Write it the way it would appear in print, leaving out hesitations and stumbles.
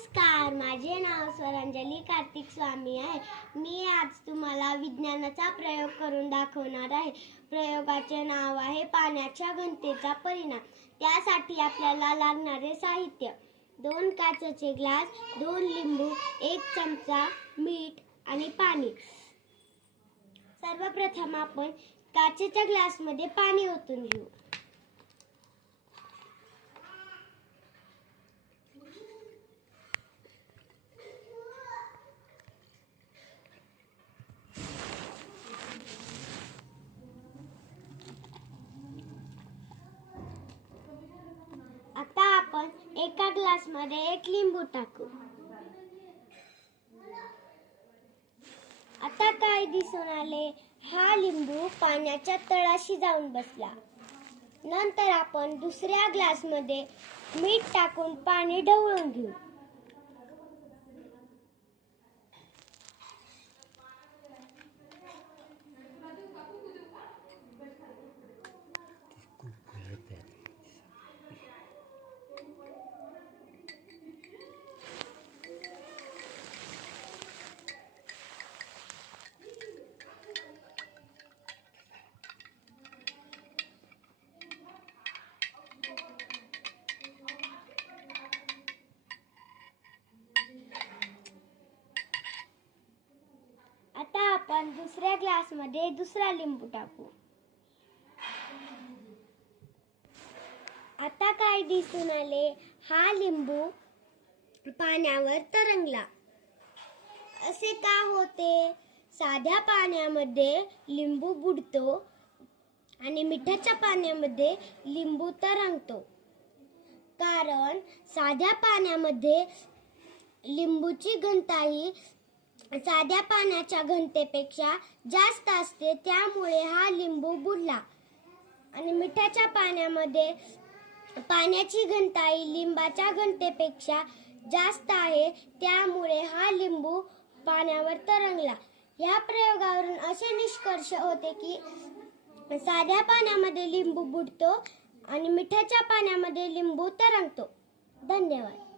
नमस्कार, माझे नाव स्वरांजली कार्तिक स्वामी आहे. मी आज तुम्हाला विज्ञानाचा प्रयोग करून दाखवणार आहे. प्रयोगाचे नाव आहे पाण्याच्या घनतेचा परिणाम. त्यासाठी आपल्याला लागणारे साहित्य: 2 काचेचे ग्लास, 2 लिंबू, 1 चमचा मीठ आणि पाणी. सर्वप्रथम आपण काचेच्या ग्लासमध्ये पाणी ओतून घेऊ. आता आपण एका ग्लासमध्ये 1 लिंबू टाकू. आता काय दिसून आले? हा लिंबू पाण्याच्या तळाशी जाऊन बसला. नंतर आपण दुसऱ्या ग्लासमध्ये मीठ टाकून पाणी ढवळून घेऊ. आता आपण दुसऱ्या ग्लासमध्ये दुसरा लिंबू टाकू. आता काय दिसून आले? हा लिंबू पाण्यावर तरंगला. असे का होते? साध्या पाण्यामध्ये लिंबू बुडतो आणि मिठाच्या पाण्यामध्ये लिंबू तरंगतो. कारण साध्या पाण्यामध्ये लिंबूची घनता ही साध्या पाण्याच्या घनतेपेक्षा जास्त असते, त्यामुळे हा लिंबू बुडला. आणि मिठाच्या पाण्यामध्ये पाण्याची घनता ही लिंबाच्या घनतेपेक्षा जास्त आहे, त्यामुळे हा लिंबू पाण्यावर तरंगला. या प्रयोगावरून असे निष्कर्ष होते की साध्या पाण्यामध्ये लिंबू बुडतो आणि मिठाच्या पाण्यामध्ये लिंबू तरंगतो. धन्यवाद.